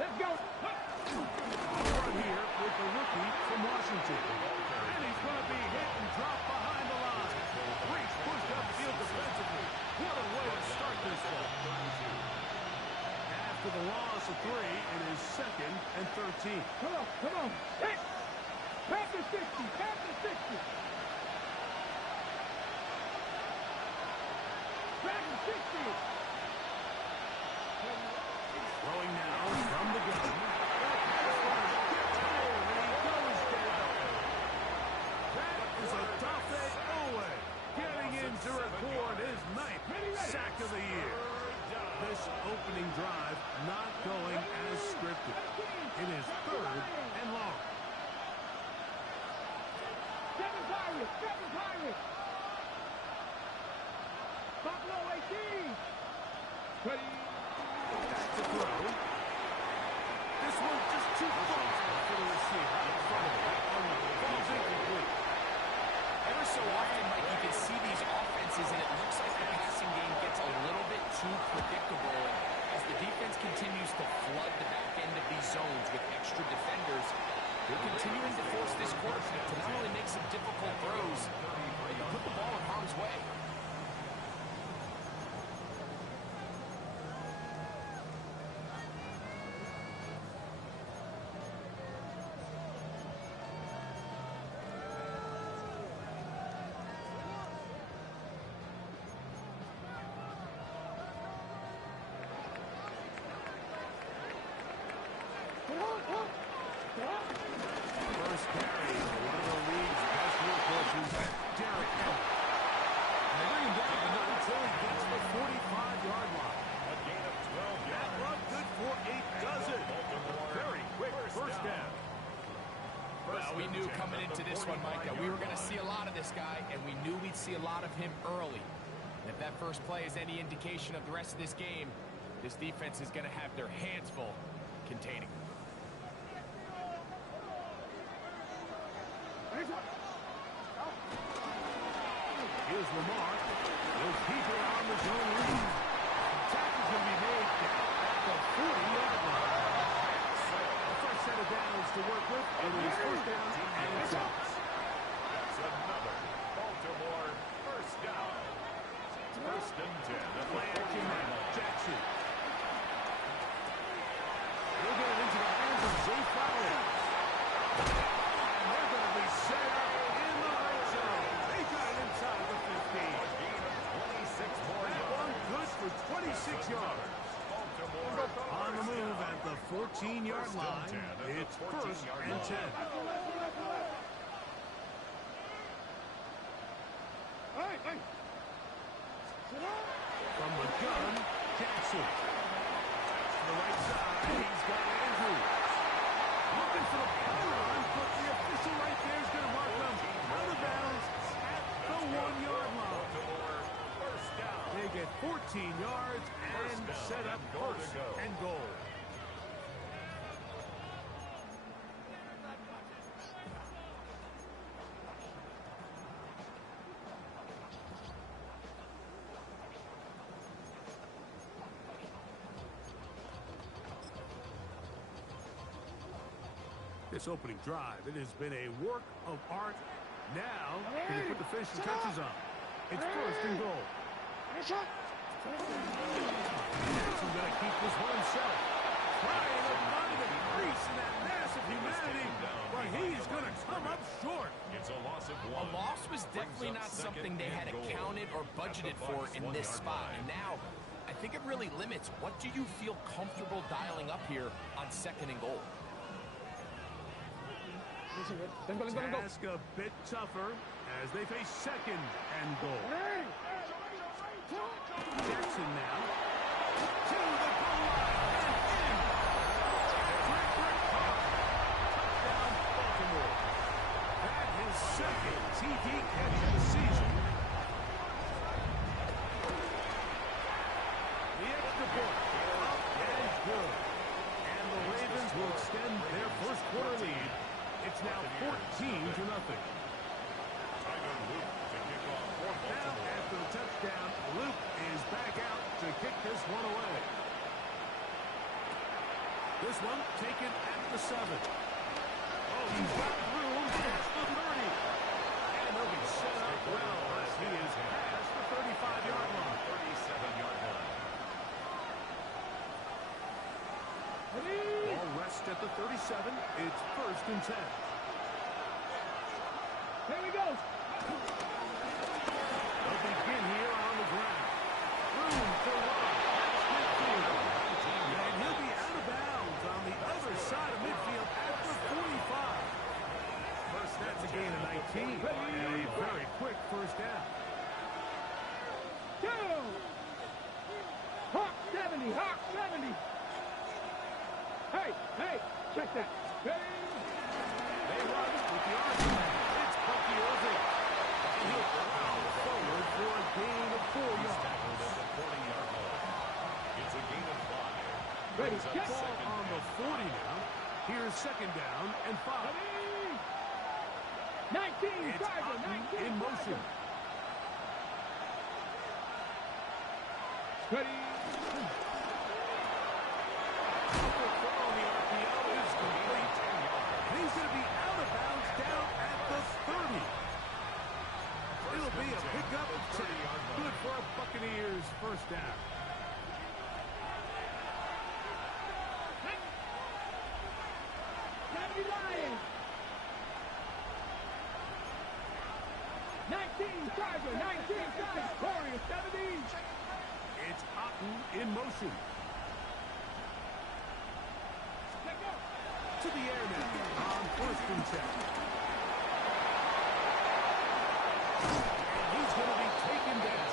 Let's go. Right here with the rookie from Washington. And he's going to be hit and dropped behind the line. Reach pushed upfield defensively. What a way to start this one. After the loss of 3, it is 2nd and 13. Come on, come on. Hit. Pass the 60, pass the 60. Pass the 60. Throwing now from the gun. That is a Dafe Owe getting in to record his 9th sack of the year. This opening drive not going as scripted. It is 3rd and long. 7 Pirates. Buffalo 18. Ready. Back to throw. This one just too far for the receiver. Ball's incomplete. Ever so often, Mike, you can see these offenses, and it looks like the passing game gets a little bit too predictable. And as the defense continues to flood the back end of these zones with extra defenders, they're continuing to force this quarterback to not only make some difficult throws, but to put the ball in harm's way. First carry, one of the league's best workhorses, Derek Hill. They bring him down until he gets the 45-yard line. A gain of 12 yards. That run good for 8 does it. Very quick first down. Well, we knew coming into this one, Micah, we were going to see a lot of this guy, and we knew we'd see a lot of him early. And if that first play is any indication of the rest of this game, this defense is going to have their hands full containing him. Here's Lamar. He'll keep it on the zone lead. Tackle's going to be made at the 40-yard line. A fresh set of downs to work with. It is first down and 6. That's another Baltimore first down. First and 10. The play action man, Jackson. He'll get it into the hands of Zay Flowers. And they're going to be set up in the red zone. They got it inside the 15. That one good for 26 yards. On the move at the 14-yard line. It's first and 10. From the gun, Jackson. To the right side, he's got Andrews. Looking for the pylon, but the official right there is going to mark them out of bounds at the 1-yard line. They get 14 yards and set up first and goal. This opening drive, it has been a work of art. Now, can he put the finishing touches on? It's first and goal. Jackson's going to keep this one himself. Trying to find the crease in that massive humanity, but he's going to come up short. It's a loss of 1. A loss was definitely not something they had accounted or budgeted for in this spot. And now, I think it really limits what do you feel comfortable dialing up here on 2nd and goal. Task a bit tougher as they face 2nd and goal. Jackson now to the goal line and in. Touchdown, Baltimore. That his 2nd TD catch of the season. The extra point up and good. And the Ravens will extend their first quarter lead. It's now 14-0. Now, after the touchdown, Luke is back out to kick this one away. The This one taken at the 7. Oh, he's got room past the 30. And he'll be set up well as he is past the 35-yard line. 37-yard line. Ball rests at the 37. It's 1st and 10. Here we go. They'll begin here on the ground. Room for one. And he'll be out of bounds on the other side of midfield at the 45. First, that's a gain of 19. And a very quick first down. Go. Hawk 70. Hawk 70. Hey, check that. Ready? They run with the arm. It's Bucky Irving. And he'll prowl forward for a gain of 4 yards. Tackled at the 40-yard line. It's a gain of 5. Ready, check. Ball on the 40 now. Here's 2nd down and 5. Ready? 19. It's Tiger, 19. in motion. Ready? He's going to be out of bounds down at the 30. It'll be a pickup of 10. Good for a Buccaneers first down. Lions. 19. Tiger, 19. Tiger. Warriors 70. It's Otten in motion. To the air now on 1st and 10. And he's going to be taken down.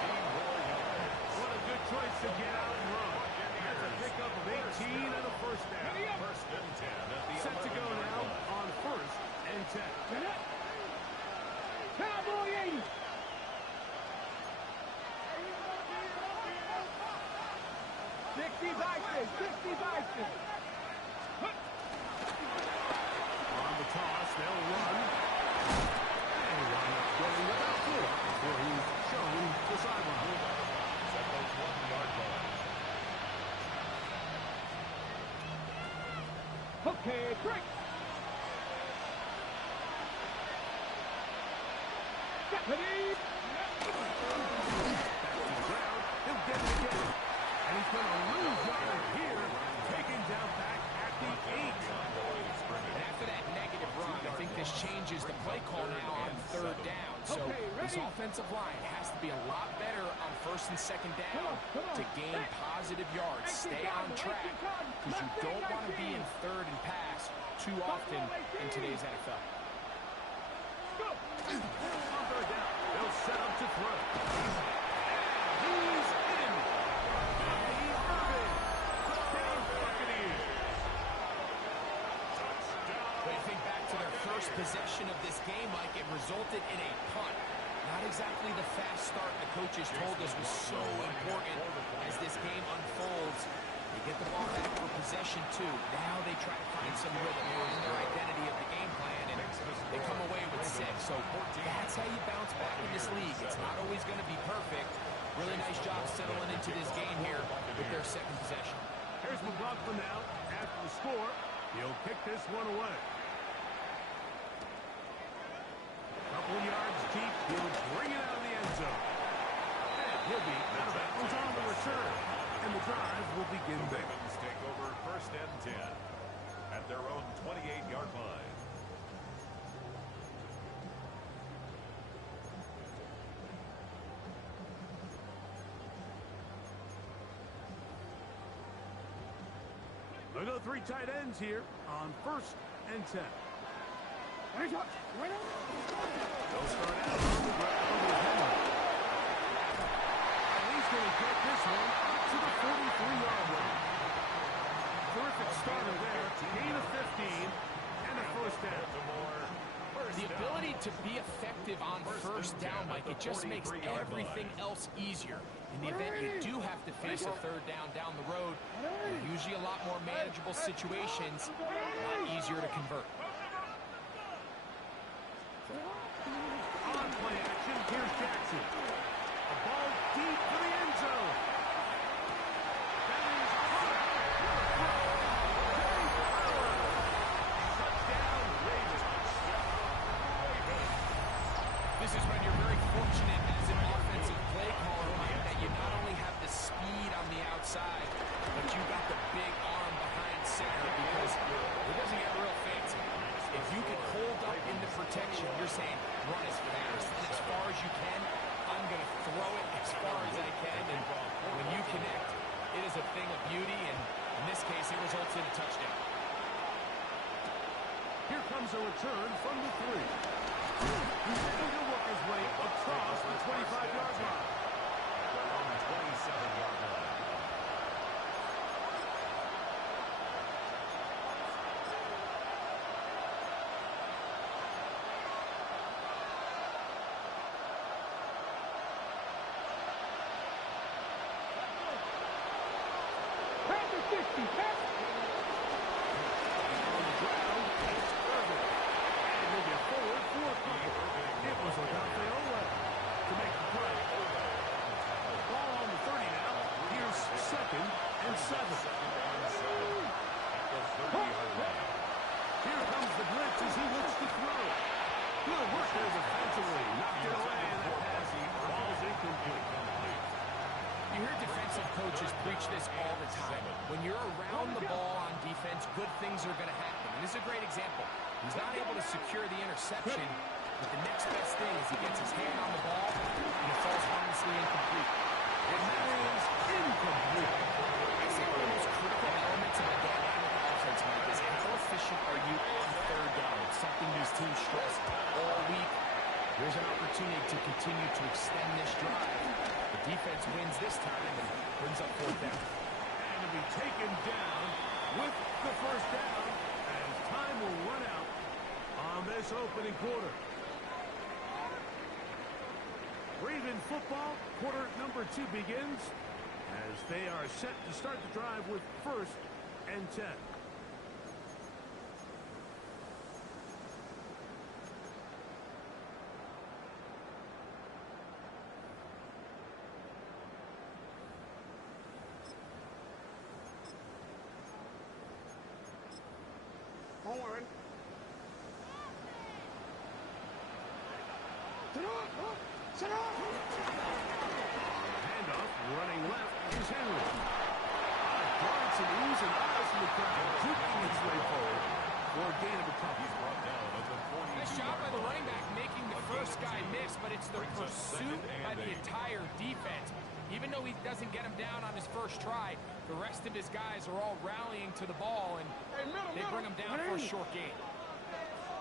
What a good choice to get out and run. That's a pickup of 18 and a first down. 1st and 10. Set to go now on 1st and 10. Cowboy 80. Sixty Vikings. 60 Vikings. On the toss, they'll run. And wind up going without 4 before he's shown the sideline. At the 1-yard line. Okay, break. Ready? Back to the ground. He'll get it again. And he's going to lose yardage here. Taken down back at the 8. And after that negative run, I think this changes the play call now on 3rd down. So this offensive line has to be a lot better on 1st and 2nd down to gain positive yards. Stay on track because you don't want to be in 3rd and pass too often in today's NFL. On 3rd down, they'll set up to throw. He's in. Bucky Irving. Touchdown Buccaneers. When you think back to their first possession of this game, Mike, it resulted in a punt. Not exactly the fast start the coaches told us was so important as this game unfolds. They get the ball back for possession 2. Now they try to find some rhythm in their identity of the game plan, and they come away with 6. So that's how you bounce back in this league. It's not always going to be perfect. Really nice job settling into this game here with their 2nd possession. Here's McLaughlin now. After the score, he'll kick this one away. Couple yards deep, he'll bring it out of the end zone. And he'll be out of bounds on the return. And the drive will begin there. Ravens take over 1st and 10 at their own 28-yard line. They'll go 3 tight ends here on 1st and 10. Right up. They'll start out on the ground with Henry. And he's going to get this one up to the 43-yard line. Terrific starter there. Gain of 15 and a first down. The ability to be effective on 1st down, Mike, it just makes everything else easier. In the event you do have to face a 3rd down the road, they're usually a lot more manageable situations, a lot easier to convert. On play action, here's Jackson. A ball deep for the end zone. That is caught. brings a return from the 3. He's able to work his way across the 25-yard line. Their own 27-yard line. Pass the 60. Pass. On the ground, it's Irvin. And he'll get forward for a couple. It was Agante Ola to make the play. Ball on the 30 now. Here's 2nd and 7. At the 30-yard line. Here comes the blitz as he looks to throw. Good work there defensively. Knocked it away, and that pass ball's incomplete. You hear defensive coaches preach this all the time. When you're around the ball on defense, good things are going to happen. And this is a great example. He's not able to secure the interception, but the next best thing is he gets his hand on the ball, and it falls harmlessly incomplete. And that is incomplete. I say one of the most critical elements of a dynamic offense, Mike, is how efficient are you on 3rd down? It's something these teams stress all week. Here's an opportunity to continue to extend this drive. The defense wins this time and brings up 4th down. And to be taken down with the 1st down as time will run out on this opening quarter. Raven football, quarter number 2 begins as they are set to start the drive with 1st and 10. Horn. Sit up. Handoff, running left, is Henry. Darts and oohs and ahs from the crowd, juking its way forward for a gain of a couple. He's brought down at the 40. Nice job by the running back making the first guy miss, but it's the pursuit by the entire defense. Even though he doesn't get him down on his first try, the rest of his guys are all rallying to the ball, and they bring him down for a short gain.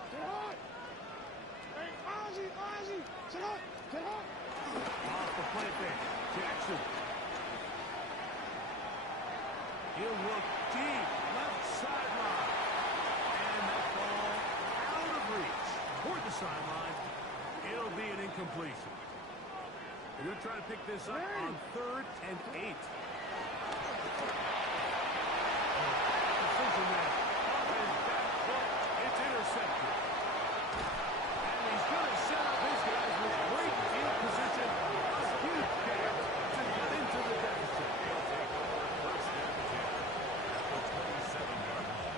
Sit up. Hey, Ozzie. Sit up. Off the play fake. Jackson. He'll look deep. Left sideline. And that ball out of reach. Toward the sideline. It'll be an incompletion. They're going to try to pick this up on 3rd and 8. Decision there. Off his back foot. It's intercepted. And he's going to set up his guys with great field position. A huge gain to cut into the deficit. He'll take over 1st and 10 at the 27-yard line.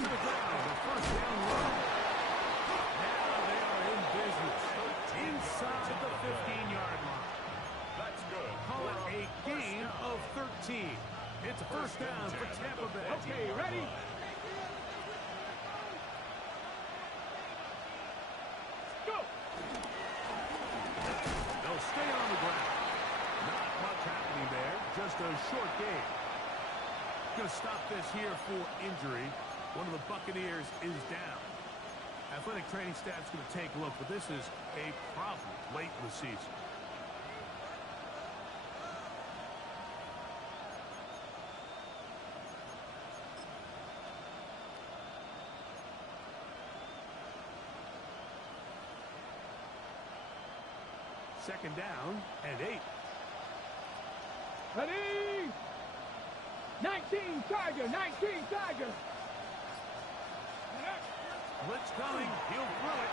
To the ground, the 1st down run. Now they are in business. Inside the 15-yard line. That's good. Call it a gain of 13. It's a 1st down for Tampa Bay. Okay, ready? Go. They'll stay on the ground. Not much happening there. Just a short gain. Going to stop this here for injury. One of the Buccaneers is down. Athletic training staff's going to take a look, but this is a problem late in the season. Second down and 8. Ready? 19 Tiger. Blitz coming. He'll throw it.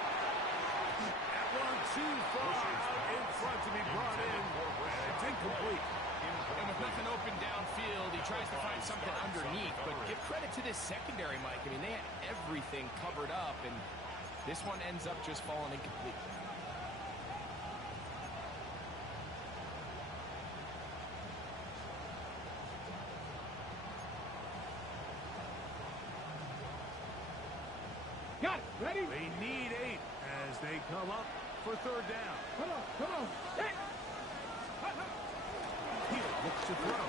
That one too far out in front to be brought in. And it's incomplete. And with nothing open downfield, he tries to find something underneath. But give credit to this secondary, Mike. I mean, they had everything covered up, and this one ends up just falling incomplete. Got it. Ready? They need 8 as they come up for 3rd down. Come on. Hey. Hill looks to throw.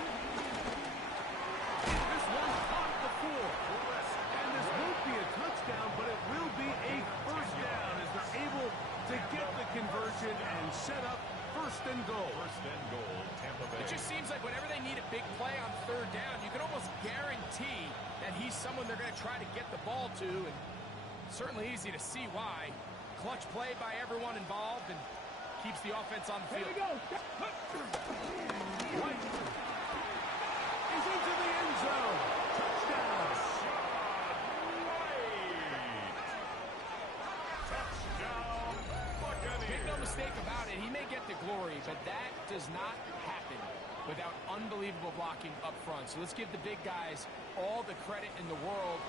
This one's off the floor. And this won't be a touchdown, but it will be a first down as they're able to get the conversion and set up first and goal. First and goal, Tampa Bay. It just seems like whenever they need a big play on third down, you can almost guarantee that he's someone they're going to try to get the ball to, and certainly easy to see why. Clutch play by everyone involved and keeps the offense on the Here field. we go. White is into the end zone. Touchdown. Touchdown, Make no Buccaneers. mistake about it, he may get the glory, but that does not happen without unbelievable blocking up front. So let's give the big guys all the credit in the world.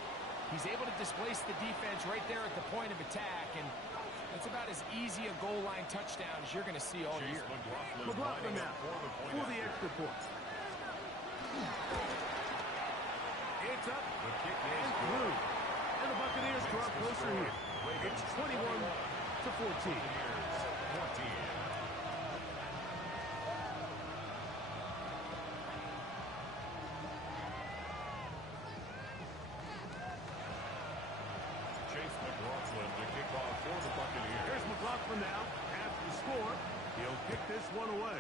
He's able to displace the defense right there at the point of attack, and that's about as easy a goal line touchdown as you're going to see all year. McLaughlin now for the extra point. It's up The kick and is through. good. And the Buccaneers draw closer here. It's 21-14. Buccaneers, 14. Chase McLaughlin to kick off for the Buccaneers. Here's McLaughlin now. After the score, he'll kick this one away.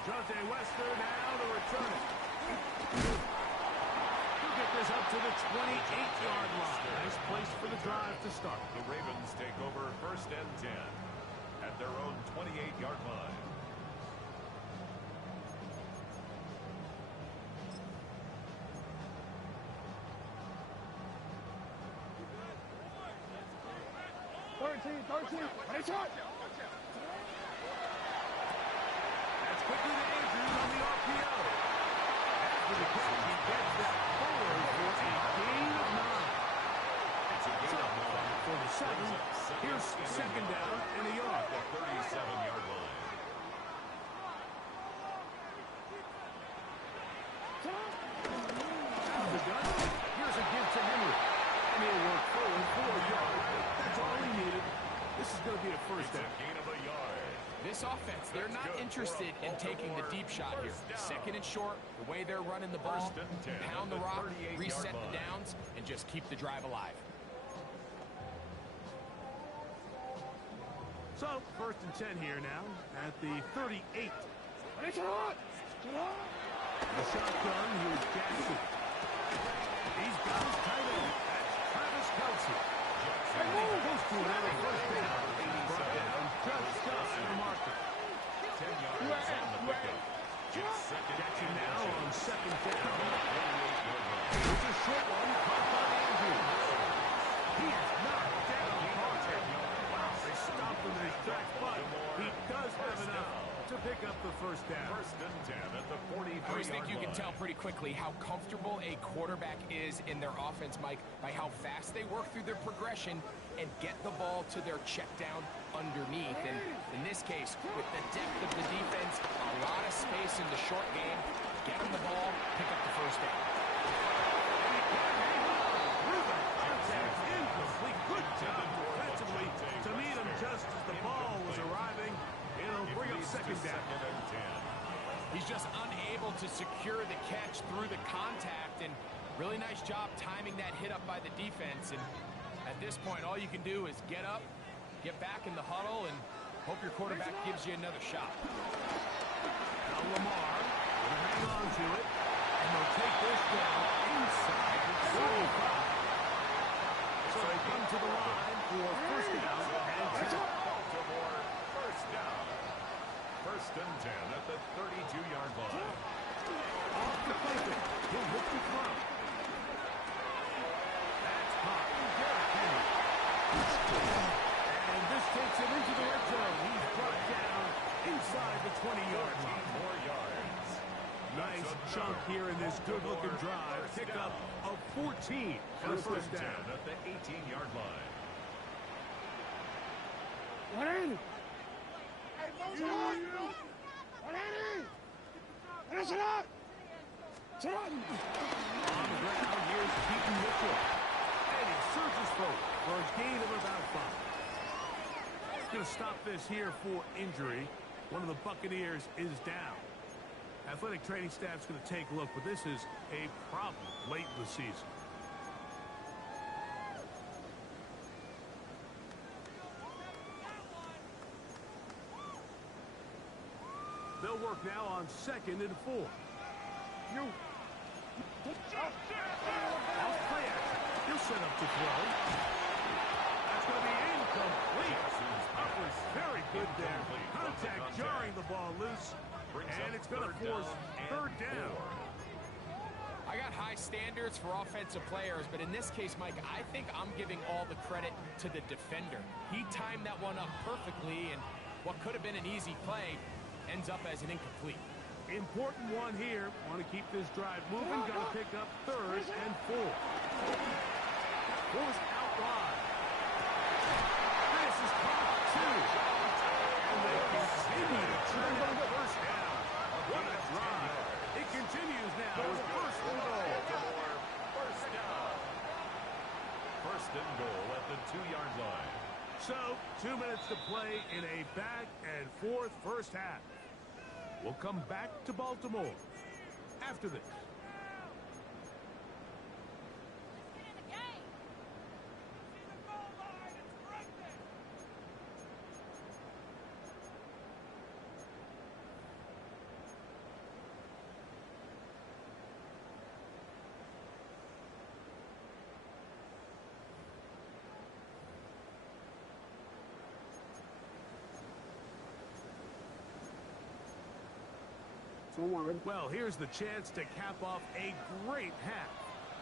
DeJounte Wester now to return it. He'll get this up to the 28-yard line. Nice place for the drive to start. The Ravens take over first and 10 at their own 28-yard line. Hey, shot. That's quickly to Andrews on the RPO. After the catch, he gets that forward for a gain of 9. It's a gain of 9 For the 7, here's second down and a yard. at the 37-yard line. Out of the gun, here's a give to Henry. And he'll work forward for a yard. That's all he needed. This is going to be a first It's a down. gain of a yard. This offense, they're not interested in taking the deep shot here. Second and short, the way they're running the ball, First and 10 pound the at the rock, 38-yard reset the line. downs, and just keep the drive alive. So, first and 10 here now at the 38. Hey, shot. The shotgun, here's Jackson. He's got his tight end. That's Travis Kelce. And he's close to another first down. Brought down just shy of the marker. 10 yards on the pickup. It's second Jackson and now 10. on second down. 38-yard line. It's a short one caught by Andrews. He is knocked down hard. Wow, they stopped him in his tracks, but he does have enough to pick up the first down. First and 10 at the 43-yard line. I always think you can tell pretty quickly how comfortable a quarterback is in their offense, Mike, by how fast they work through their progression and get the ball to their check down underneath. And in this case, with the depth of the defense, a lot of space in the short game, get them the ball, pick up the first down. Incomplete. Good job defensively to meet him just as the ball was arriving. It'll bring up second down. Second and 10. He's just unable to secure the catch through the contact, and really nice job timing that hit up by the defense. And at this point, all you can do is get up, get back in the huddle, and hope your quarterback gives you another shot. Now Lamar will hang on to it, and they'll take this down inside the 25. So they come to the line for first down and 10. Baltimore, first down. First and 10 at the 32-yard line. Off the play. He'll look to throw. That's hot. Derrick Henry. And this takes him into the red zone. He's brought down inside the 20-yard line. 14 more yards. Nice chunk here in this good-looking drive. Pick up of 14 for the first and 10 down. at the 18-yard line. On the ground, here's Keaton Mitchell. And he surges forward for a gain of about 5. Going to stop this here for injury. One of the Buccaneers is down. Athletic training staff's going to take a look, but this is a problem late in the season. They'll work now on 2nd and 4. Off play action. He'll set up to throw. That's going to be incomplete. That was very good there. Contact jarring the ball loose. And it's going to force 3rd down. I got high standards for offensive players, but in this case, Mike, I think I'm giving all the credit to the defender. He timed that one up perfectly, and what could have been an easy play ends up as an incomplete. Important one here. Want to keep this drive moving. Got to pick up 3rd and 4. Forced out wide. This is caught 2. And they continue to turn on the 1st down. What a drive. It continues now with 1st and goal. 1st down. 1st and goal at the 2-yard line. So, 2 minutes to play in a back and forth first half. We'll come back to Baltimore after this. Well, here's the chance to cap off a great half.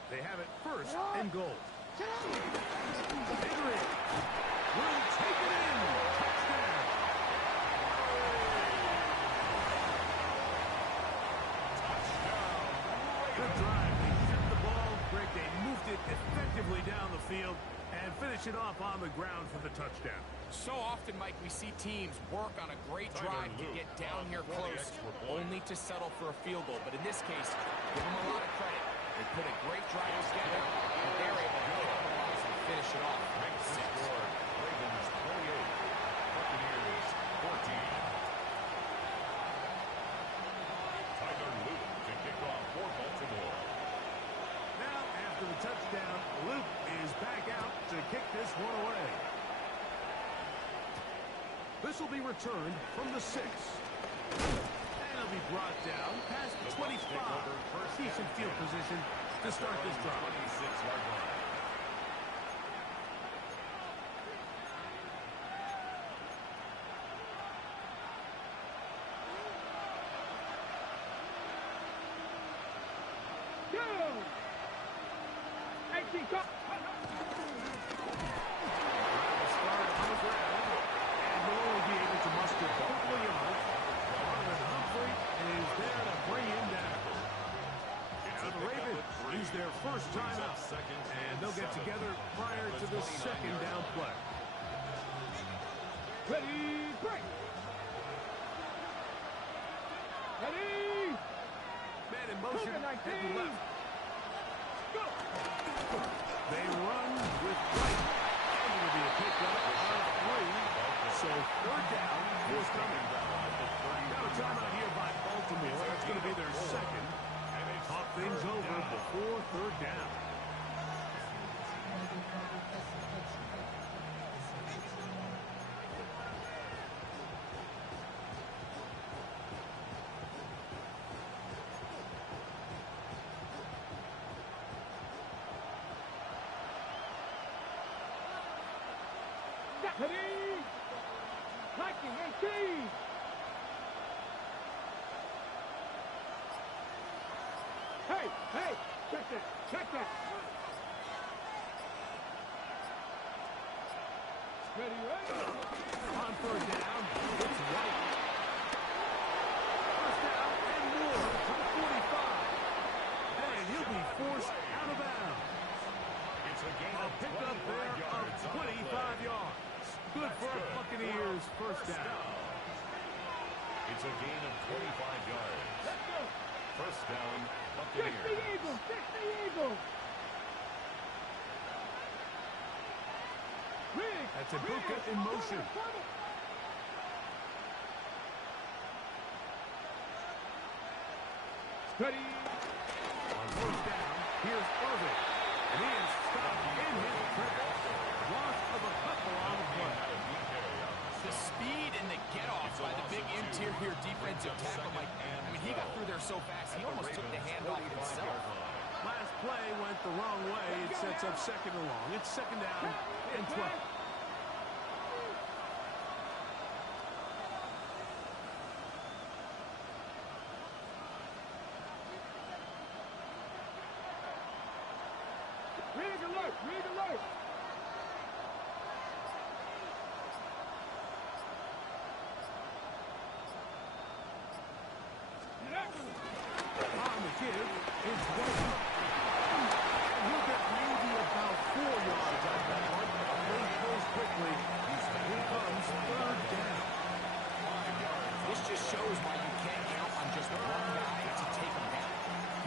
They have it 1st and goal. Henry will take it in. Touchdown. Good drive. They kept the ball. Greg, they moved it effectively down the field and finish it off on the ground for the touchdown. So often, Mike, we see teams work on a great drive to get down here close, only to settle for a field goal. But in this case, give them a lot of credit. They put a great drive together, and they're able to capitalize and finish it off. Ravens 28, Buccaneers 14. Tyler Luke to kick off for Baltimore. Now, after the touchdown, Luke is back out to kick this one away. This will be returned from the 6. And it'll be brought down past the 25. Decent field position to start this drive. 26-yard line. Their first time out, and they'll get together prior to the 2nd down play. Ready, break. Ready. Man in motion at the left. Go. They run with right. And it'll be a pickup of 3. So 3rd down, 4th coming. Now a timeout here by Baltimore. That's going to be their 2nd. Talk things over before 3rd down. Ready. Hiking and cheese. Hey, check that. Ready. On 3rd down, it's White. 1st down and more to the 45. And he'll be forced out of bounds. It's a gain A of pickup there of 25 yards. Good for a Buccaneers 1st down. It's a gain of 25 yards. 1st down, Fix Buccaneers. the Eagles. That's a Buca in motion. Ready. On first down, here's Irving. And he is stopped in his tracks. Loss of a couple on the play. The speed and the get-off by the big interior defensive tackle, Mike. I mean, he got through there so fast, he almost took the handoff himself. Last play went the wrong way. It sets up second and long. It's second down and 12. Read alert. Read alert. On the give, it's White. And he'll get maybe about 4 yards out of that one. Then he goes quickly. Here comes third down. This just shows why you can't count on just one guy to take him down.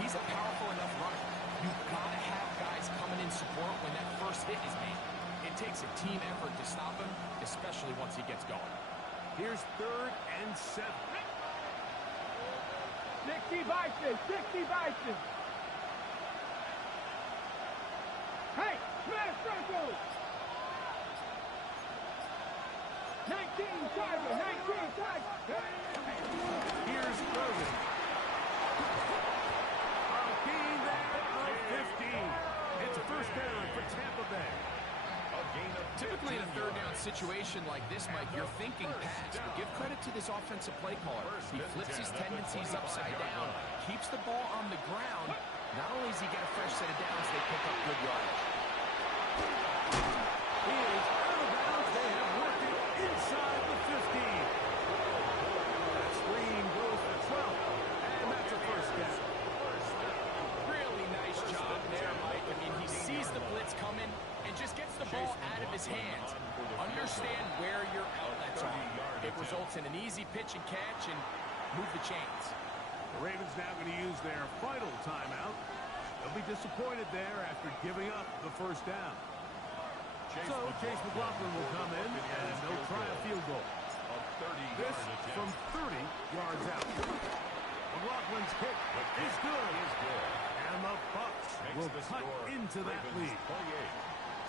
He's a powerful enough runner. You've got to have guys coming in support when that first hit is made. It takes a team effort to stop him, especially once he gets going. Here's third and 7. 60 Bison. 60 Bison. Hey, smash Franco. 19 Tiger. 19 Tiger. Here's Irving. A gain there of 15. It's a first down for Tampa Bay. Typically in a third down situation like this, Mike, you're thinking pass, but give credit to this offensive play caller. He flips his tendencies upside down, keeps the ball on the ground. Not only does he get a fresh set of downs, they pick up good yardage. He is out of bounds. They have worked it inside the 15. That screen goes for 12, and that's a first down. Really nice job there, Mike. I mean, he sees the blitz coming and just gets the ball out of his hands. Understand where your outlets are. It results in an easy pitch and catch and move the chains. The Ravens now going to use their final timeout. They'll be disappointed there after giving up the first down. So Chase McLaughlin will come in, and they'll try a field goal. This from 30 yards out. McLaughlin's kick is good. And the Bucs will cut into that lead.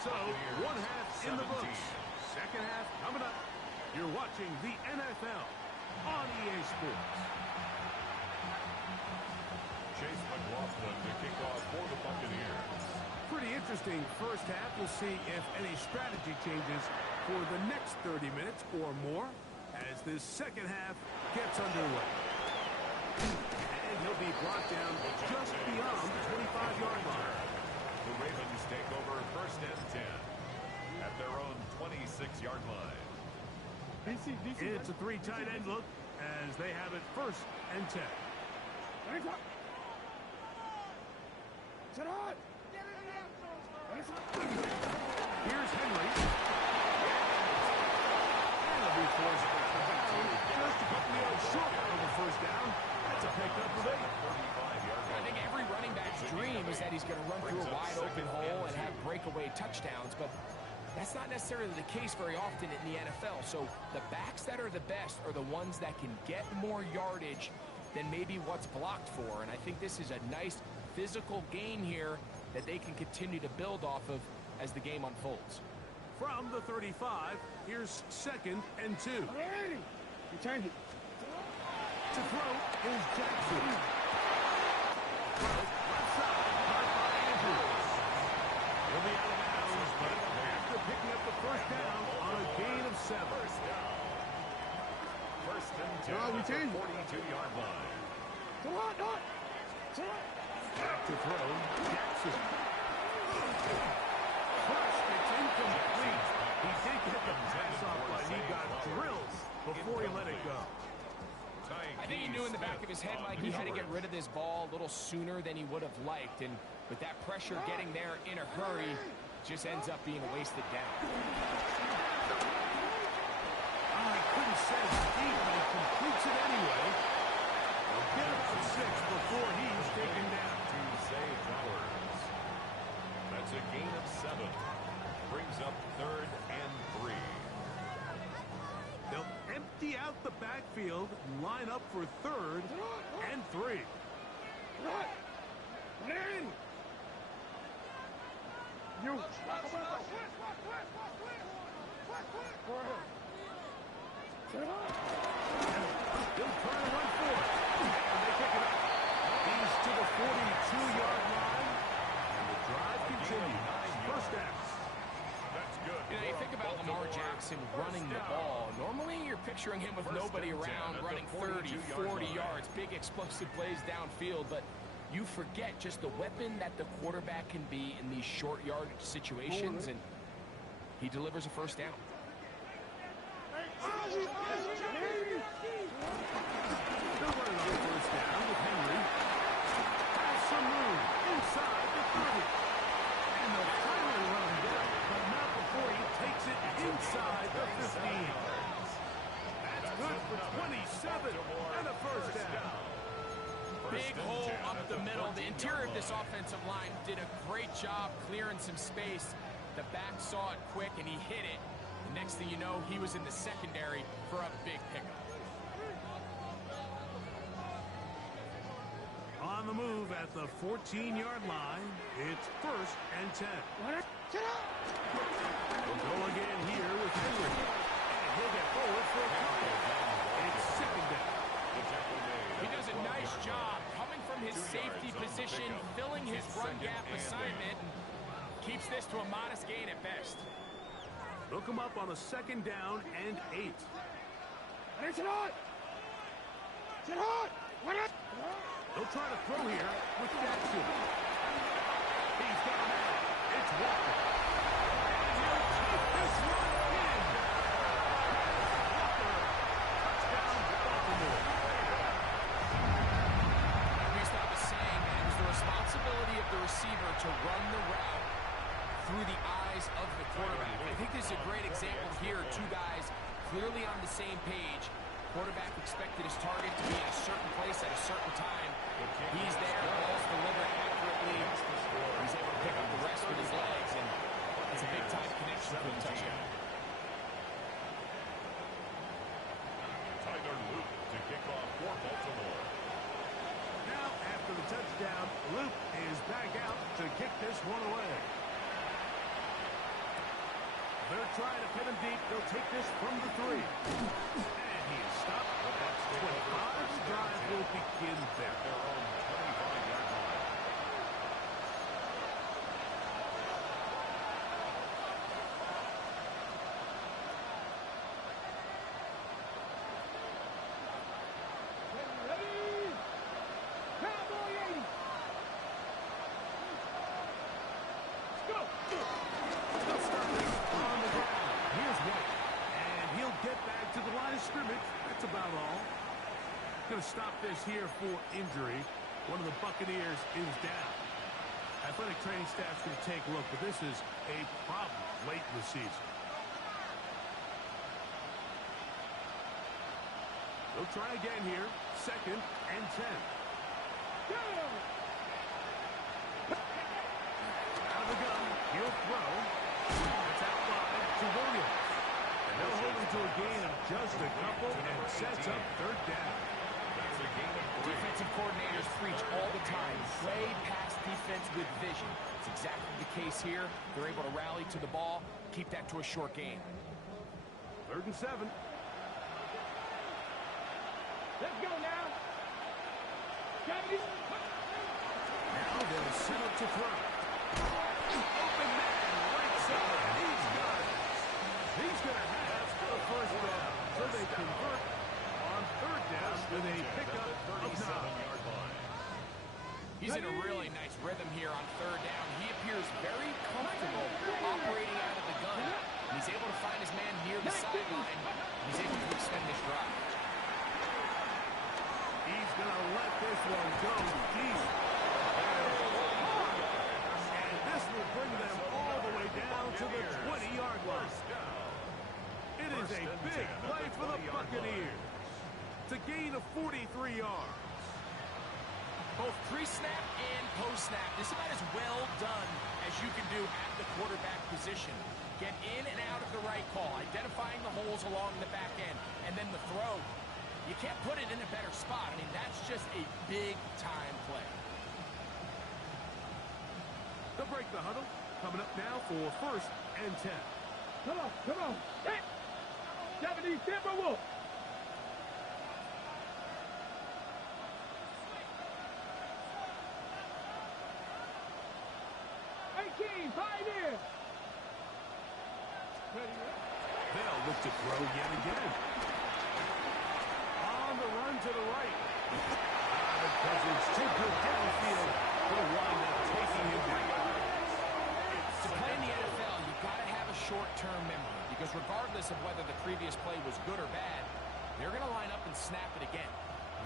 So, one half in the books. Second half coming up. You're watching the NFL on EA Sports. Chase McLaughlin to kick off for the Buccaneers. Pretty interesting first half. We'll see if any strategy changes for the next 30 minutes or more as this second half gets underway. And he'll be brought down just beyond the 25-yard line. The Ravens take over first and 10 at their own 26-yard line. It's a three tight end look as they have it first and 10. Here's Henry. And he'll be forced just a couple yards short of the first down. That's a pickup of 8. I think every running back's dream is that he's going to run through a wide open hole and have breakaway touchdowns, but that's not necessarily the case very often in the NFL. So the backs that are the best are the ones that can get more yardage than maybe what's blocked for. And I think this is a nice physical gain here that they can continue to build off of as the game unfolds. From the 35, here's second and 2. You turned it. To throw is Jackson. Left side, caught by Andrews. He'll be out of bounds, but after picking up the first down on a gain of 7. First and 10 No, we at the changed. 42-yard line. Come on, no. Back to throw, Jackson. Crushed, it's incomplete. He did get the pass off, but he got drills before he let it go. I think he knew in the back of his head, Mike, he had to get rid of this ball a little sooner than he would have liked. And with that pressure getting there in a hurry, just ends up being a wasted down. I couldn't set his feet, but he completes it anyway. He'll get about 6 before he's taken down. To Zay Flowers. That's a gain of 7. Brings up third and 3. They'll empty out the backfield, line up for third and 3. Run! In! You! Go ahead. Set up! He'll try to run for it. And they pick it up. He's to the 42-yard line. And the drive continues. First down. That's good. You know, you think about Lamar Jackson running the ball. Normally, you're picturing him with nobody around, running 30, 40 yards, big explosive plays downfield, but you forget just the weapon that the quarterback can be in these short yardage situations, and he delivers a first down. They're running on first down with Henry. Has some room inside the 30. And they'll finally run him down, but not before he takes it inside the 15. That's good for 27 and a first down. Big hole up the middle. The interior of this offensive line did a great job clearing some space. The back saw it quick, and he hit it. The next thing you know, he was in the secondary for a big pickup. On the move at the 14-yard line, it's first and 10. We'll go again here with Henry. And he'll get forward for a couple. It's second down. He does a nice job coming from his safety position, filling his run gap assignment, and keeps this to a modest gain at best. Look him up on a second down and 8. They'll try to throw here with Jackson. He's got a man. It's Walker. And he'll take this one in. Walker. Touchdown, Baltimore. We start the saying that it was the responsibility of the receiver to run the route through the eyes of the quarterback. I think this is a great example here. Two guys clearly on the same page. Quarterback expected his target to be in a certain place at a certain time. He's there, ball's delivered accurately. He's able to pick up the rest with his legs, and it's a big-time connection for the touchdown. Tyler Luke to kick off for Baltimore. Now, after the touchdown, Luke is back out to kick this one away. They're trying to pin him deep. They'll take this from the 3. And he is stopped. 25. The drive will begin there. Their own 25-yard line. Ready? Cowboy 80. Let's go. They'll start this on the ground. Here's White. And he'll get back to the line of scrimmage. That's about all. Going to stop this here for injury. One of the Buccaneers is down. Athletic training staff's going to take a look, but this is a problem late in the season. They'll try again here. Second and 10. Go. Out of the gun. He'll throw. It's out wide to Williams. And they'll hold him to a gain of just a couple and sets up third down. That's a gain of 3. Defensive coordinators preach all the time, play pass defense with vision. It's exactly the case here. They're able to rally to the ball, keep that to a short gain. Third and 7. Let's go now. Now They'll set up to throw. Open man, right side. He's got it. He's going to have the first down. So they convert on third down with a pickup of 9. He's in a really nice rhythm here on third down. He appears very comfortable operating out of the gun. And he's able to find his man near the sideline. He's able to extend this drive. He's going to let this one go deep. And this will bring them all the way down to the 20-yard line. It is a big play for the Buccaneers. It's a gain of 43 yards. Both pre-snap and post-snap, this is about as well done as you can do at the quarterback position. Get in and out of the right call, identifying the holes along the back end, and then the throw. You can't put it in a better spot. I mean, that's just a big-time play. They'll break the huddle. Coming up now for 1st and 10. Come on, come on. Hit! 70 Timberwolves. 18, Pioneer. They'll look to throw yet again. On the run to the right. The coverage too good downfield. Will wind up taking him down. To play in the NFL, you've got to have a short-term memory because regardless of whether the previous play was good or bad, they're going to line up and snap it again.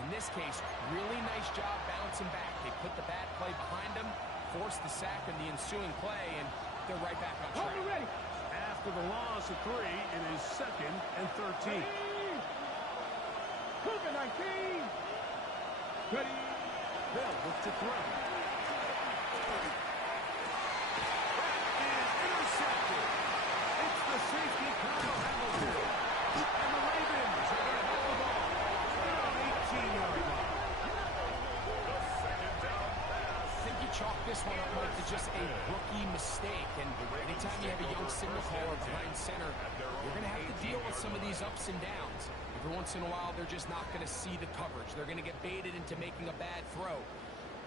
In this case, really nice job bouncing back. They put the bad play behind them, forced the sack in the ensuing play, and they're right back on track. Ready. After the loss of 3, it is 2nd and 13. Cougar 19. Ready. They'll look to throw. Intercepted. It's the safety, Kyle Hamilton. And the Ravens are going to have the ball. They're on 18-yard line. The second down pass. I think you chalk this one up like to just a rookie mistake. And anytime you have a young signal caller behind center, you're going to have to deal with some of these ups and downs. Every once in a while, they're just not going to see the coverage. They're going to get baited into making a bad throw.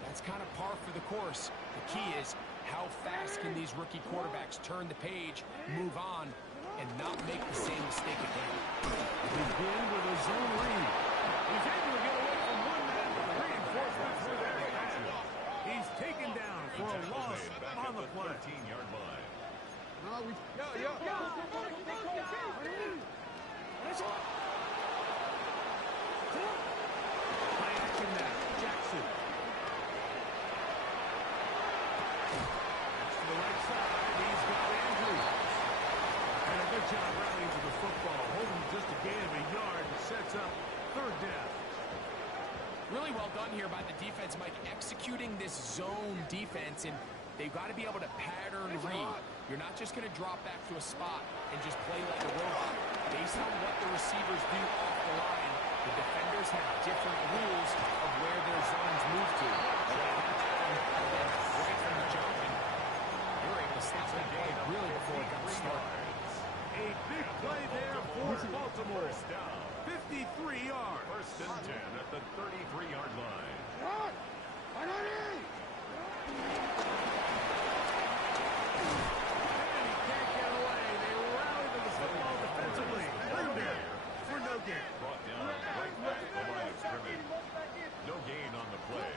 That's kind of par for the course. The key is how fast can these rookie quarterbacks turn the page, move on, and not make the same mistake again. Begin with a zone read. He's able to get away from one man. Reinforcements were there. He's taken down for a loss on the play. 13-yard line. Play action now. Jackson. That's to the right side. He's got Andrews. And a good job rallying to the football. Holding just a gain of a yard and sets up 3rd down. Really well done here by the defense, Mike, executing this zone defense, and they've got to be able to pattern read. You're not just going to drop back to a spot and just play like a robot. Based on what the receivers do off the line, the defenders have different rules of where their zones move to. Right from the jump, and you're able to stop that play really before it got started. A big play there for Baltimore. 53 yards. 1st and 10 at the 33-yard line. And he can't get away. They rally to the football defensively. Through there for no gain. Brought down right at the line of scrimmage. No gain on the play.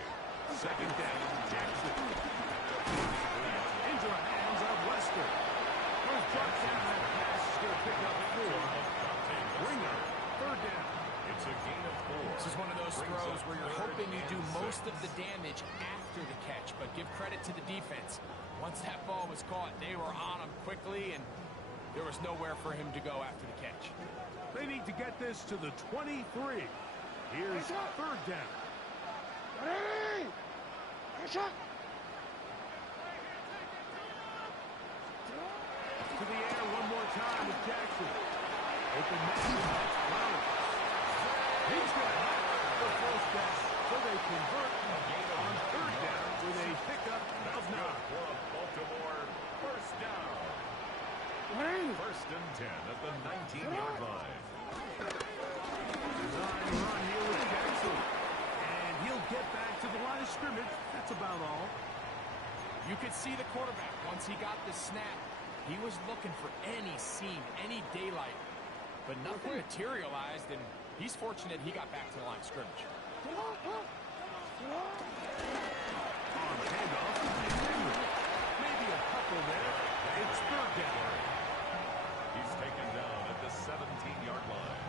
2nd down, Jackson. Into the hands of Lester. First drop down that pass is going to pick up 4. Bring up 3rd down. It's a gain of 4. This is one of those throws where you're hoping you do most of the damage after the catch, but give credit to the defense. Once that ball was caught, they were on him quickly, and there was nowhere for him to go after the catch. They need to get this to the 23. Here's 3rd down. To the air one more time with Jackson. Open man. He's going to have the 1st down. So they convert on 3rd down with a pickup of 9. For a Baltimore 1st down. 1st and 10 at the 19-yard line. Design run here with Jackson. And he'll get back to the line of scrimmage. That's about all. You could see the quarterback, once he got the snap, he was looking for any seam, any daylight. But nothing materialized, and he's fortunate he got back to the line of scrimmage. On the handoff, maybe a couple there. It's 3rd down. He's taken down at the 17-yard line.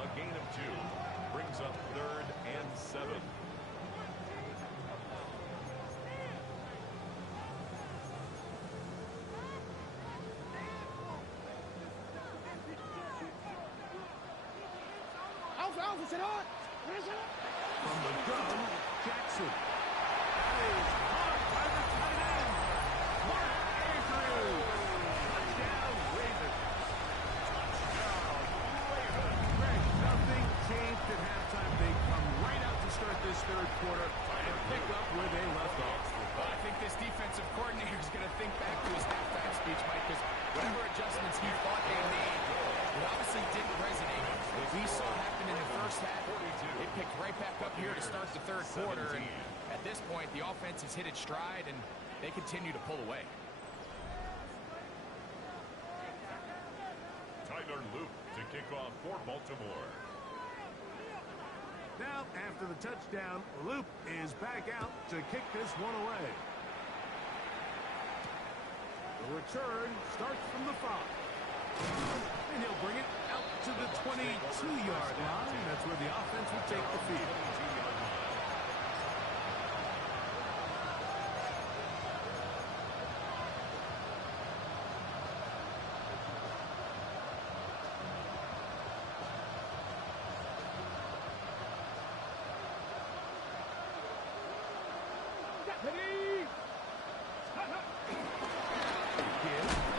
A gain of 2 brings up 3rd and 7. From the gun, Jackson. That is caught by the tight end. Mark Andrews. Touchdown, Ravens. Touchdown, Ravens. Greg, nothing changed at halftime. They come right out to start this 3rd quarter and pick up where they left off. Well, I think this defensive coordinator is think back to his halftime speech, Mike, because whatever adjustments he thought they made, it obviously didn't resonate. What we saw happen in the first half, it picked right back up here to start the third quarter. And at this point, the offense has hit its stride, and they continue to pull away. Tyler Loop to kick off for Baltimore. Now, after the touchdown, Loop is back out to kick this one away. The return starts from the 5. And he'll bring it out to the 22-yard line. That's where the offense will take the field.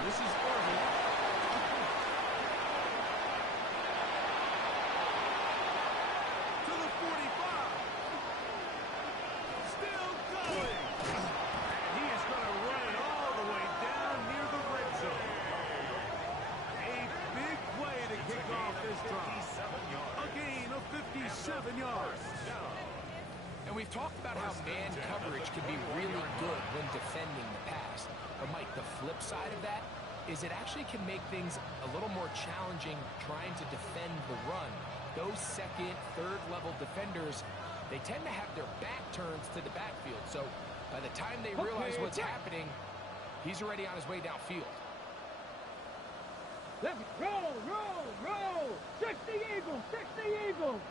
This is Irving. To the 45. Still going. And he is going to run it all the way down near the red zone. A big play to kick off this drive. A gain of 57 yards. And we've talked about how man coverage can be really good when defending the pass. But, Mike, the flip side of that is it actually can make things a little more challenging trying to defend the run. Those second, third-level defenders, they tend to have their back turns to the backfield. So by the time they realize what's happening, he's already on his way downfield. Let's roll, roll, roll. 60 Eagles, 60 Eagles.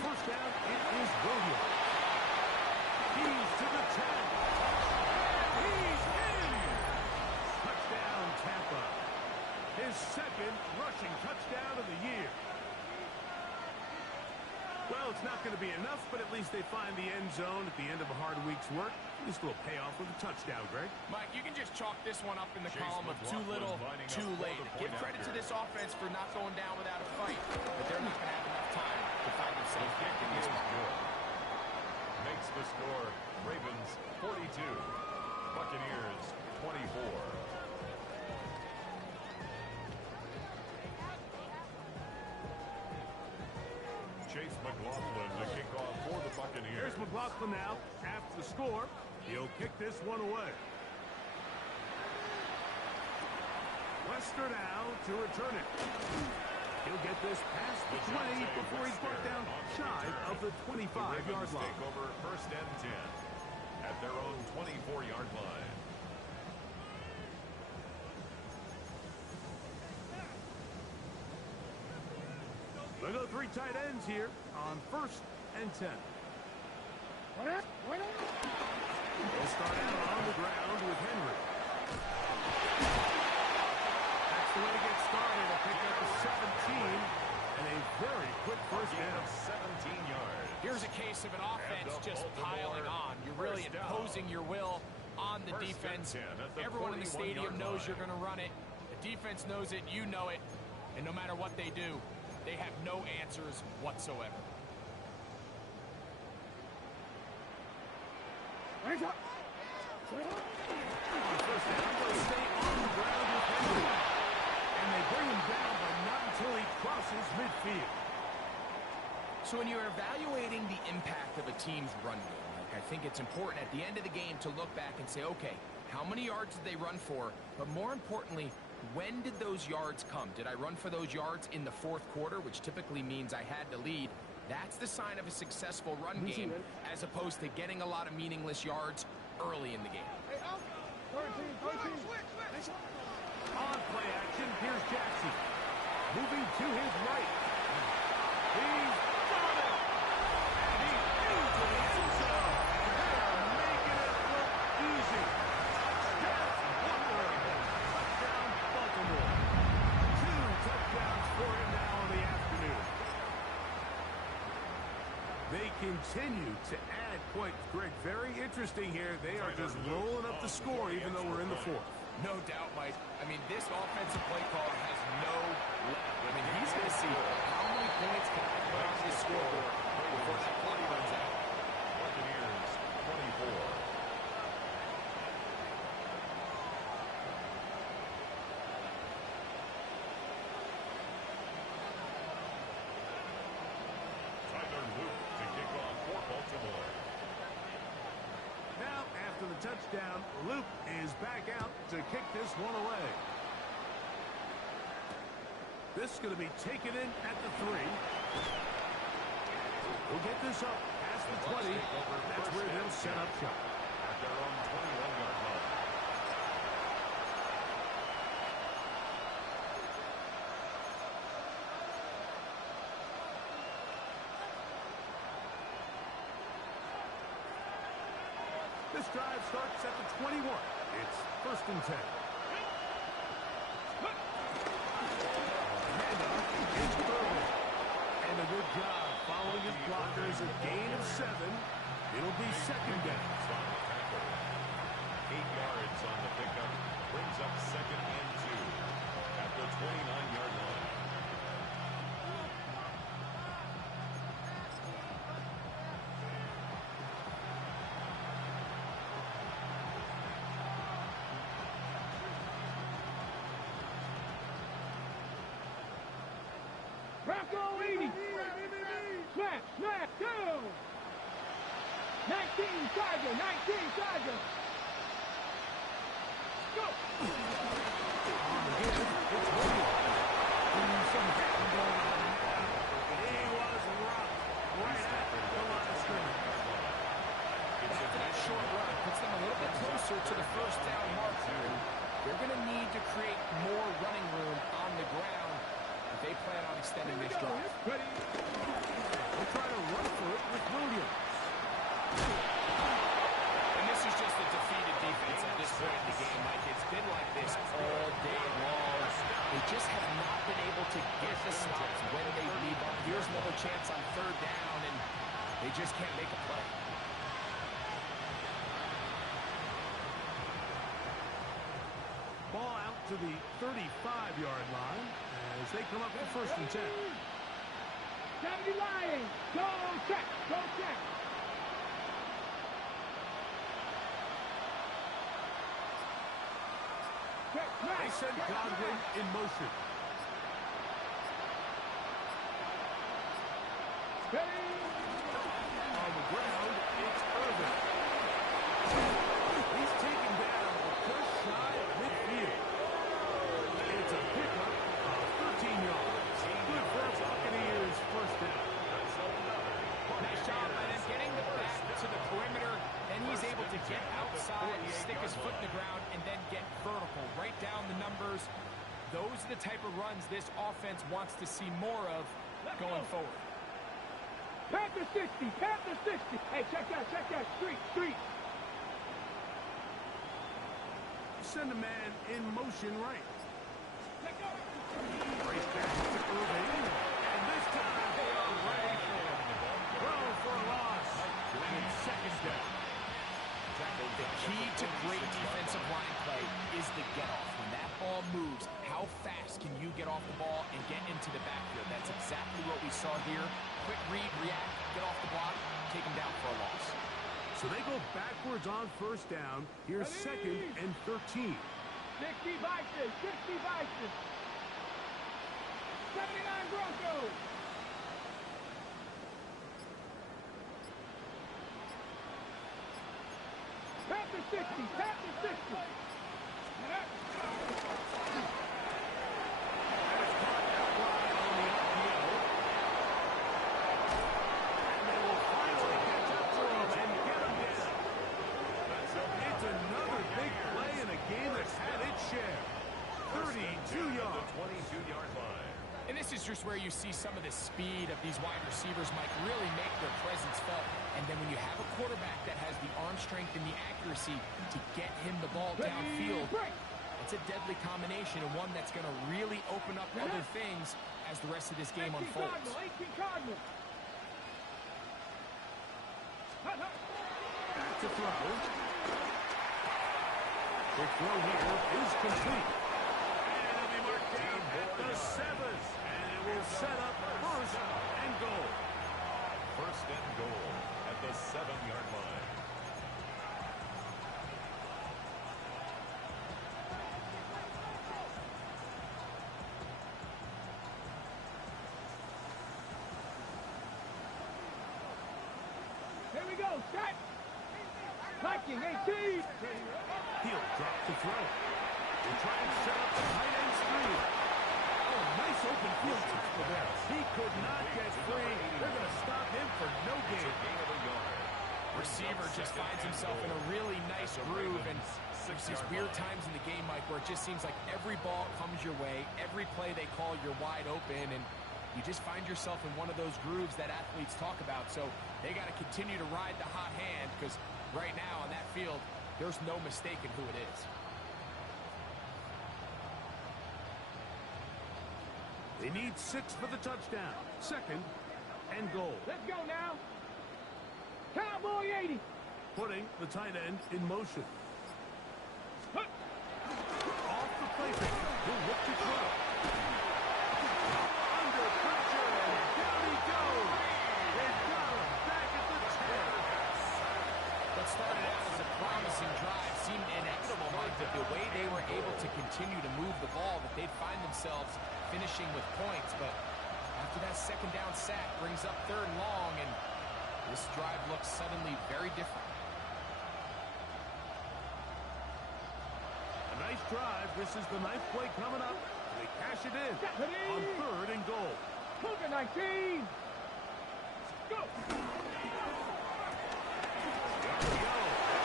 First down, it is Williams. He's to the 10. He's in. Touchdown, Tampa. His second rushing touchdown of the year. Well, it's not going to be enough, but at least they find the end zone at the end of a hard week's work. This will pay off with a touchdown, Greg. Mike, you can just chalk this one up in the column of too little, too late. Give credit to this offense for not going down without a fight, but they're not going to have enough time to find themselves back in this one. Makes the score Ravens 42, Buccaneers 24. Chase McLaughlin to kick off for the Buccaneers. Here's McLaughlin now. After the score, he'll kick this one away. Lester now to return it. He'll get this past the 20 before he's brought down shy of the 25-yard line. Take over first and 10 at their own 24-yard line. They go 3 tight ends here on first and 10. They'll start out on the ground with Henry. That's the way to get started. A pick up of 17 and a very quick first down. 17 yards. Here's a case of an offense just piling on. You're really imposing your will on the defense. Everyone in the stadium knows you're going to run it. The defense knows it. You know it. And no matter what they do, they have no answers whatsoever. On first down, they'll stay on the ground with Henry. And they bring him down, but not until he crosses midfield. So when you're evaluating the impact of a team's run game, I think it's important at the end of the game to look back and say, okay, how many yards did they run for? But more importantly, when did those yards come? Did I run for those yards in the fourth quarter, which typically means I had to lead? That's the sign of a successful run game, as opposed to getting a lot of meaningless yards early in the game. On play action, here's Jackson. Moving to his right. He's got it! And he's into the end zone. They're making it look easy. That's wonderful. Touchdown, Baltimore. 2 touchdowns for him now in the afternoon. They continue to add points. Greg, very interesting here. They are just rolling up the score even though we're in the fourth. No doubt, Mike. I mean, this offensive play caller has no... I mean, he's going to see how many points can I put on this scoreboard before that clock runs out. Buccaneers 24, after the touchdown, Luke is back out to kick this one away. This is going to be taken in at the 3. We'll get this up past the 20. That's where they'll set up shop. At their own 21-yard line. This drive starts at the 21. It's 1st and 10. Handoff is Irvin. And a good job following his blockers. A gain of 7. It'll be 2nd down. 8 yards on the pickup. Brings up 2nd and 2 at the 29-yard line. Bronco 80. Snap, snap, go. 19, Charger, 19, Charger. Go. He was rocked right at the line of scrimmage. After that short run, puts them a little bit closer to the 1st down marker. They're going to need to create more running room on the ground if they plan on extending this drive. Ready. We'll try to run for it with Williams. And this is just a defeated defense at this point in the game, Mike. It's been like this all day long. They just have not been able to get the stops when they need them. Here's another chance on 3rd down, and they just can't make a play. Ball out to the 35-yard line as they come up with 1st and 10. 70 Lions. Go check. Go check. They send Godwin in motion. Ready. On the ground, it's Irvin. He's taken down just shy of midfield. It's a pickup of 13 yards. Good for a Buccaneers 1st down. Nice job by them getting the back to the perimeter. Then he's able to get outside, stick his foot in the ground, and then get vertical. Right down the numbers. Those are the type of runs this offense wants to see more of going forward. Panther 60. Panther 60. Hey, check that. Check that. Street. Send a man in motion right. Let go. Race back to Irvin. And this time they are ready for him. Throw for a loss. And it's 2nd down. The key to great defensive line play is the get-off. When that ball moves, how fast can you get off the ball and get into the backfield? That's exactly what we saw here. Quick read, react, get off the block, take him down for a loss. So they go backwards on 1st down. Here's 2nd and 13. 60 Vikings. 60 Vikings. 79 Broncos. Panther 60. Panther 60. It's another big play in a game that's had its share. 32 yards. 22-yard line. And this is just where you see some of the speed of these wide receivers, Mike, really make their presence felt. And then when you have a quarterback that has the arm strength and the accuracy to get him the ball downfield, it's a deadly combination and one that's going to really open up other things as the rest of this game unfolds. 18 Cardinal. Back to throw. The throw here is complete. And it'll be marked down at the 7. And it will set up 1st and goal. 1st and goal at the 7-yard line. Here we go. Set. Liking 18. He'll drop to throw. We'll try and set up the tight end screen. Oh, nice open field tackle there. He could not get free. They're going to stop him for no gain. Receiver just finds himself in a really nice groove, and there's these weird times in the game, Mike, where it just seems like every ball comes your way, every play they call, you're wide open, and you just find yourself in one of those grooves that athletes talk about. So they got to continue to ride the hot hand, because right now on that field, there's no mistaking who it is. They need 6 for the touchdown. 2nd and goal. Let's go now. Cowboy 80. Putting the tight end in motion. Huh. Off the play fake. He'll look to throw. Under pressure, and down he goes. They've got him back at the 10. What started out as a promising drive seemed inevitable, Mike, that the way they were able to continue to move the ball, that they'd find themselves finishing with points. But after that 2nd down sack brings up 3rd and long, and this drive looks suddenly very different. A nice drive. This is the 9th play coming up. They cash it in on 3rd and goal. Cougar 19. Go.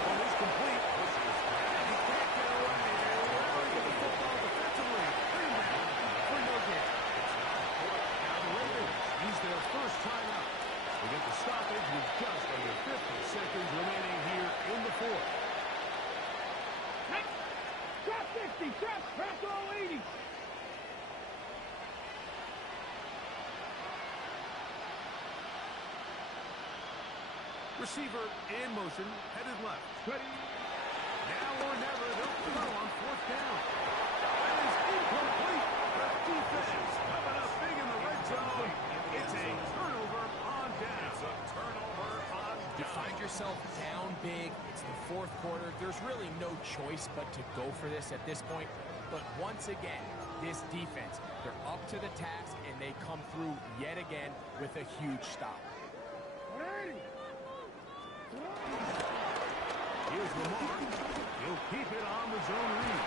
One is complete. And he can't get away. They're rallying the football defensively. Bring down for no gain. Now the Ravens use their first timeout. They get the stoppage with just under 50 seconds remaining here in the 4th. Trap 60. Trap all 80. Receiver in motion, headed left. Ready. Now or never, they'll throw on 4th down. That is incomplete. The defense coming up big in the red zone. It's a turnover on down. It's a turnover on down. You find yourself down big. It's the 4th quarter. There's really no choice but to go for this at this point. But once again, this defense, they're up to the task, and they come through yet again with a huge stop. Ready. Here's Lamar. He'll keep it on the zone read.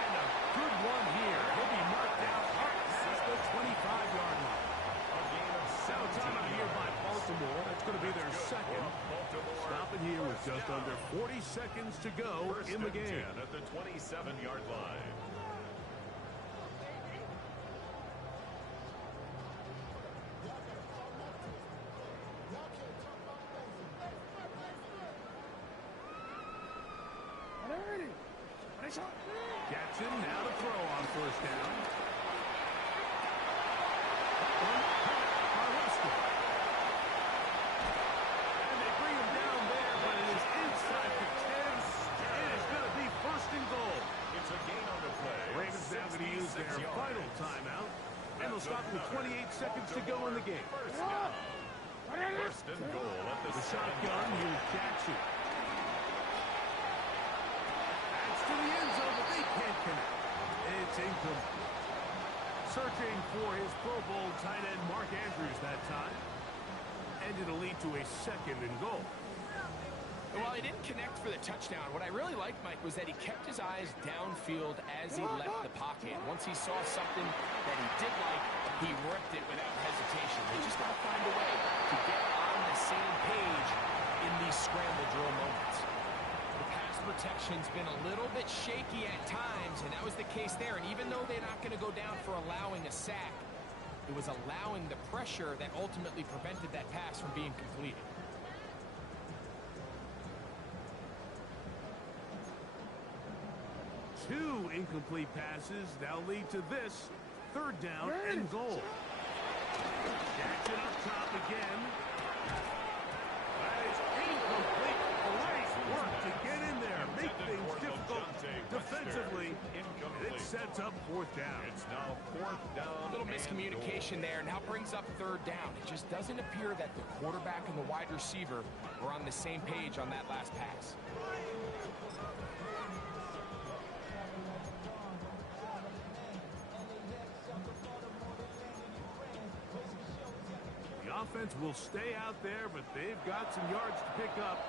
And a good one here. He'll be marked out up past the 25-yard line. A gain of Now 17 timeout here by yards. Baltimore. That's going to be their Good 2nd. for Baltimore. Stopping here with just under 40 seconds to go First in the and game. 10 at the 27-yard line. Ready. Jackson now to throw on 1st down. And they bring him down there, but it is inside the 10. It is going to be 1st and goal. It's a gain on the play. Ravens now going to use their 66 yards. final timeout. And they'll stop with 28 seconds to go in the game. First down. First and goal at the The 7-yard shotgun, line. here's Jackson. Adds to the end zone, but they can't connect. It's incomplete. Searching for his Pro Bowl tight end Mark Andrews that time. And it'll lead to a 2nd and goal. While he didn't connect for the touchdown, what I really liked, Mike, was that he kept his eyes downfield as he left the pocket. Once he saw something that he did like, he ripped it without hesitation. They just got to find a way to get on the same page in these scramble drill moments. The pass protection's been a little bit shaky at times, and that was the case there. And even though they're not going to go down for allowing a sack, it was allowing the pressure that ultimately prevented that pass from being completed. Two incomplete passes now lead to this 3rd down and goal. Jackson up top again. That is incomplete. Great work to get in there. Make things difficult defensively. And it sets up 4th down. It's now 4th down. A little and miscommunication there now brings up 3rd down. It just doesn't appear that the quarterback and the wide receiver were on the same page on that last pass. The offense will stay out there, but they've got some yards to pick up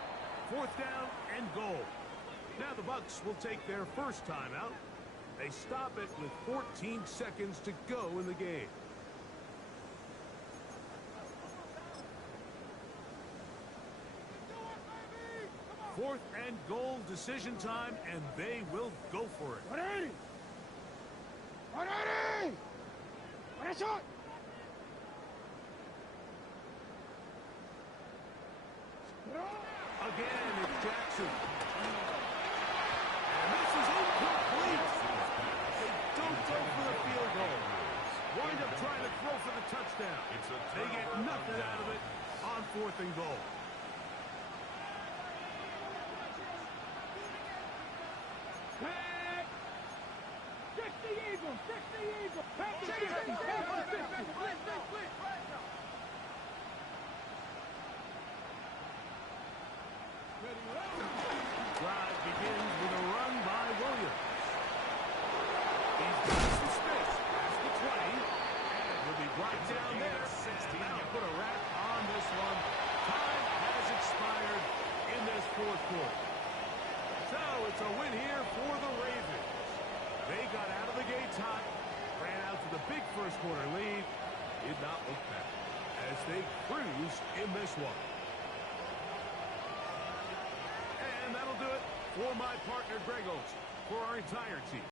4th down and goal. Now the Bucs will take their first timeout. They stop it with 14 seconds to go in the game. Fourth and goal, decision time, and they will go for it. 180! 180! What a shot! Again, it's Jackson. And this is incomplete. They don't go for the field goal. Wind up trying to throw for the touchdown. They get nothing out of it on 4th and goal. Fix the Eagles! Fix the Eagles! Drive begins with a run by Williams. He's got some space. Past the 20. And will be brought down there. And that'll put a wrap on this one. Time has expired in this 4th quarter. So it's a win here for the Ravens. They got out of the gates hot, ran out to the big first quarter lead, did not look back as they cruised in this one. And that'll do it for my partner Greg Olson, for our entire team.